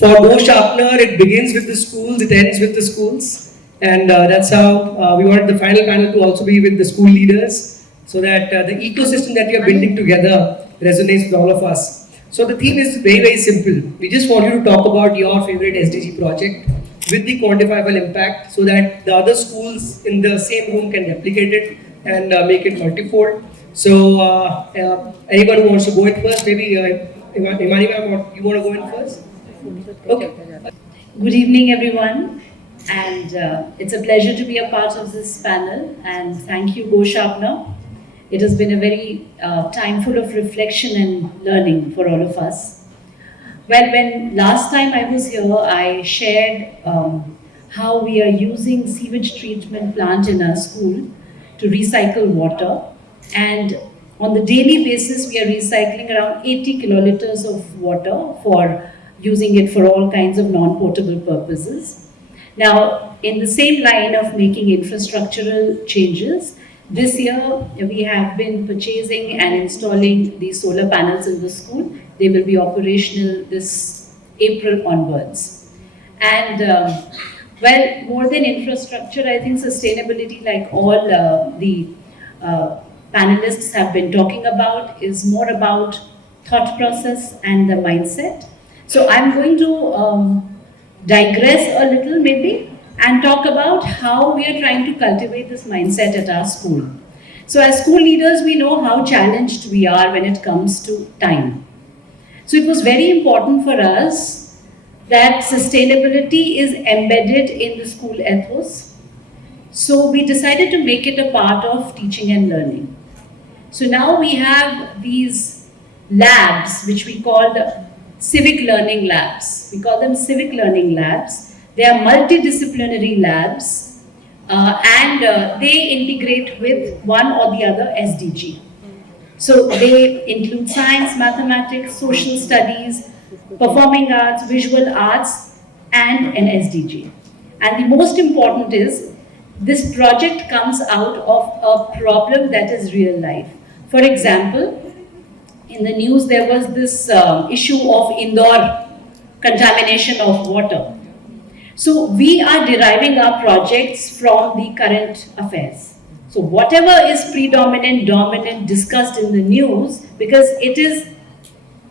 For Go Sharpener, it begins with the schools, it ends with the schools. And that's how we wanted the final panel to also be with the school leaders, so that the ecosystem that we are building together resonates with all of us. So the theme is very, very simple. We just want you to talk about your favorite SDG project with the quantifiable impact, so that the other schools in the same room can replicate it and make it multifold. So anyone who wants to go in first, maybe Himani ma'am, you want to go in first? Okay. Good evening, everyone, and it's a pleasure to be a part of this panel. And thank you, Go Sharpener. It has been a very time full of reflection and learning for all of us. Well, when last time I was here, I shared how we are using sewage treatment plant in our school to recycle water, and on the daily basis, we are recycling around 80 kiloliters of water for using it for all kinds of non-potable purposes. Now, in the same line of making infrastructural changes, this year we have been purchasing and installing these solar panels in the school. They will be operational this April onwards. And well, more than infrastructure, I think sustainability, like all the panelists have been talking about, is more about thought process and the mindset. So I'm going to digress a little maybe and talk about how we are trying to cultivate this mindset at our school. So as school leaders, we know how challenged we are when it comes to time. So it was very important for us that sustainability is embedded in the school ethos. So we decided to make it a part of teaching and learning. So now we have these labs, which we call the Civic Learning Labs. We call them Civic Learning Labs. They are multidisciplinary labs and they integrate with one or the other SDG. So they include science, mathematics, social studies, performing arts, visual arts, and an SDG. And the most important is, this project comes out of a problem that is real life. For example, in the news there was this issue of Indore contamination of water. So we are deriving our projects from the current affairs. So whatever is predominant, dominant, discussed in the news, because it is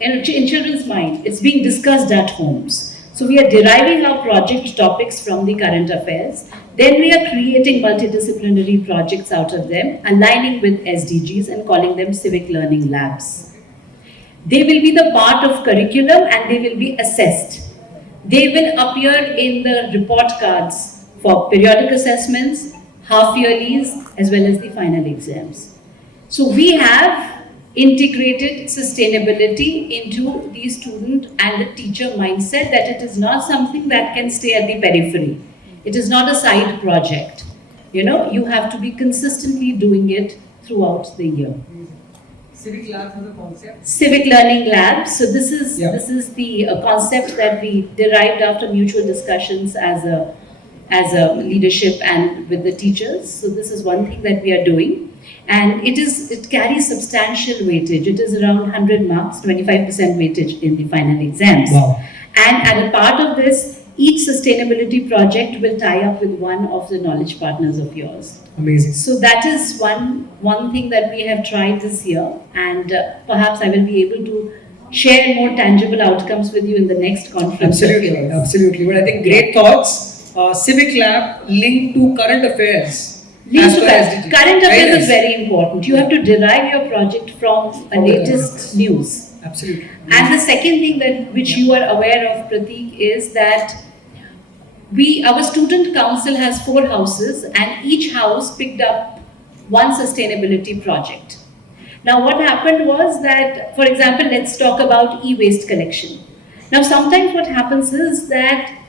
in children's mind, it's being discussed at homes. So we are deriving our project topics from the current affairs. Then we are creating multidisciplinary projects out of them, aligning with SDGs and calling them Civic Learning Labs. They will be the part of curriculum and they will be assessed. They will appear in the report cards for periodic assessments, half-yearlies, as well as the final exams. So we have integrated sustainability into the student and the teacher mindset, that it is not something that can stay at the periphery. It is not a side project. You know, you have to be consistently doing it throughout the year. Civic Labs as a concept? Civic Learning Labs. So this is the concept that we derived after mutual discussions as a leadership and with the teachers. So this is one thing that we are doing. And it carries substantial weightage. It is around 100 marks, 25% weightage in the final exams. Wow. And as a part of this, each sustainability project will tie up with one of the knowledge partners of yours. Amazing. So that is one thing that we have tried this year, and perhaps I will be able to share more tangible outcomes with you in the next conference. Absolutely, absolutely. But I think great thoughts. Civic Lab linked to current affairs. Current affairs is very important. You have to derive your project from a latest news. Absolutely. And the second thing that which you are aware of, Prateek, is that our student council has 4 houses, and each house picked up one sustainability project. Now what happened was that, for example, let's talk about e-waste collection. Now sometimes what happens is that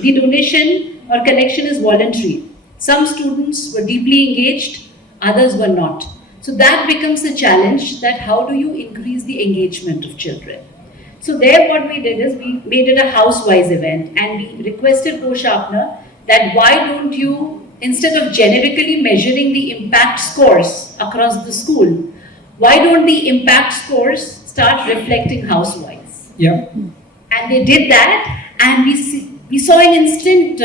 the donation or collection is voluntary. Some students were deeply engaged, others were not. So that becomes a challenge, that how do you increase the engagement of children? So there what we did is we made it a house-wise event, and we requested Go Sharpener that why don't you, instead of generically measuring the impact scores across the school, why don't the impact scores start reflecting house-wise? Yeah. And they did that, and we saw an instant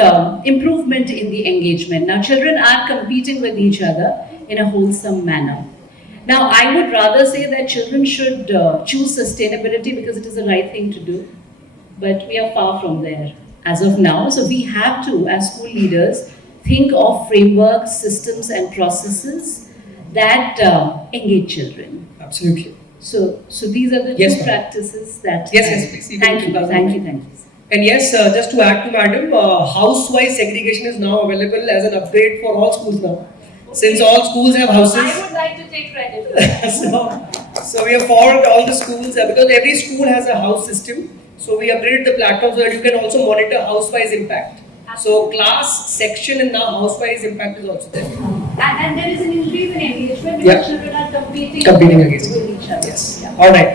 improvement in the engagement. Now children are competing with each other in a wholesome manner. Now I would rather say that children should choose sustainability because it is the right thing to do, but we are far from there as of now. So we have to, as school leaders, think of frameworks, systems and processes that engage children. Absolutely. So these are the Yes, two ma'am. practices that. Yes, please. You can Thank you, continue. thank you, thank you. And yes, just to add to madam, house-wise segregation is now available as an upgrade for all schools now. Since all schools have houses. I would like to take credit for that. So we have followed all the schools because every school has a house system. So we upgraded the platform so that you can also monitor house-wise impact. So class, section and now house-wise impact is also there. And there is an increase in engagement because Yeah. children are competing Competing against with each other. Yes. Yeah. All right.